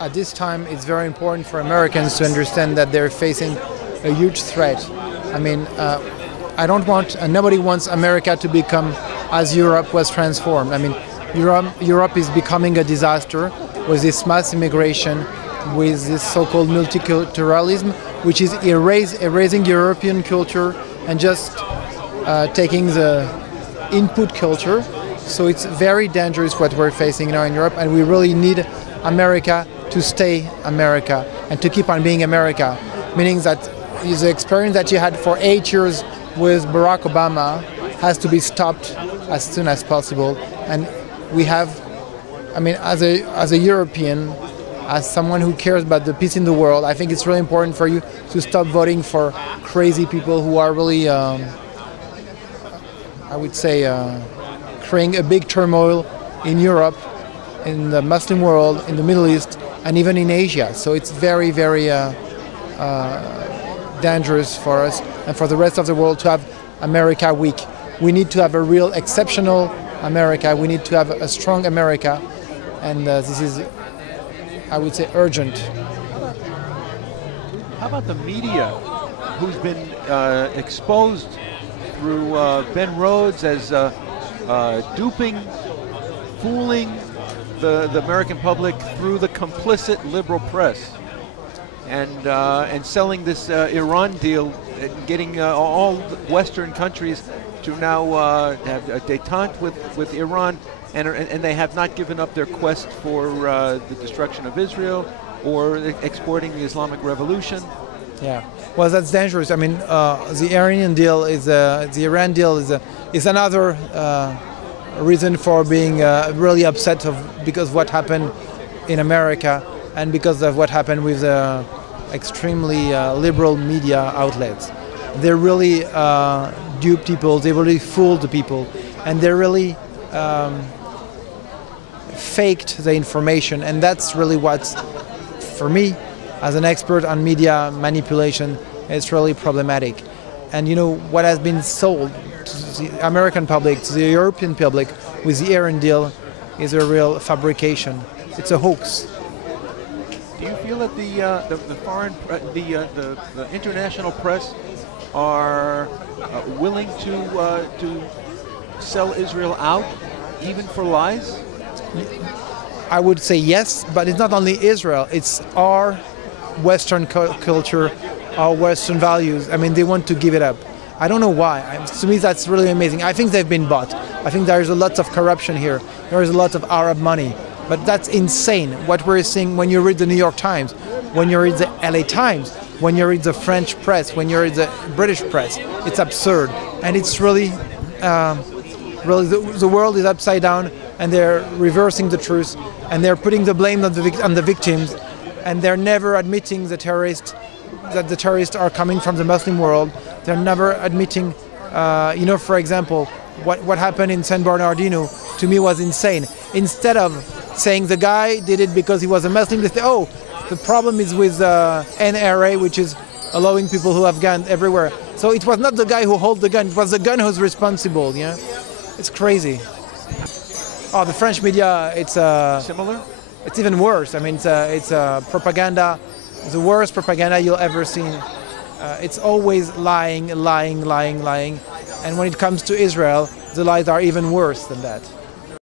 At this time, it's very important for Americans to understand that they're facing a huge threat. I mean, I don't want, and nobody wants America to become as Europe was transformed. I mean, Europe is becoming a disaster with this mass immigration, with this so-called multiculturalism, which is erasing European culture and just taking the input culture. So it's very dangerous what we're facing now in Europe, and we really need America to stay America and to keep on being America, meaning that the experience that you had for 8 years with Barack Obama has to be stopped as soon as possible. And we have, I mean, as a European, as someone who cares about the peace in the world, I think it's really important for you to stop voting for crazy people who are really, I would say, creating a big turmoil in Europe, in the Muslim world, in the Middle East, and even in Asia. So it's very, very dangerous for us and for the rest of the world to have America weak. We need to have a real exceptional America. We need to have a strong America, and this is, I would say, urgent. How about the media, who's been exposed through Ben Rhodes as duping, fooling the American public through the complicit liberal press, and selling this Iran deal, getting all Western countries to now have a détente with Iran, and they have not given up their quest for the destruction of Israel or exporting the Islamic Revolution. Yeah, well, that's dangerous. I mean, the Iranian deal the Iran deal is another reason for being really upset because of what happened in America and because of what happened with extremely liberal media outlets. They really duped people, they really fooled the people, and they really faked the information, and that's really what's, for me, as an expert on media manipulation, it's really problematic. And you know, what has been sold to the American public, to the European public with the Iran deal is a real fabrication. It's a hoax. Do you feel that the foreign, the international press are willing to sell Israel out, even for lies? I would say yes, but it's not only Israel. It's our Western culture, our Western values. I mean, they want to give it up. I don't know why. To me, that's really amazing. I think they've been bought. I think there's a lot of corruption here. There is a lot of Arab money. But that's insane, what we're seeing when you read the New York Times, when you read the LA Times, when you read the French press, when you read the British press. It's absurd. And it's really, really the world is upside down, and they're reversing the truth, and they're putting the blame on the victims, and they're never admitting that the terrorists are coming from the Muslim world. They're never admitting, you know, for example, what happened in San Bernardino to me was insane. Instead of saying the guy did it because he was a Muslim, they say, oh, the problem is with NRA, which is allowing people who have guns everywhere. So it was not the guy who held the gun, it was the gun who's responsible, you know? It's crazy. Oh, the French media, it's similar? It's even worse. I mean, it's propaganda, the worst propaganda you'll ever see. It's always lying. And when it comes to Israel, the lies are even worse than that.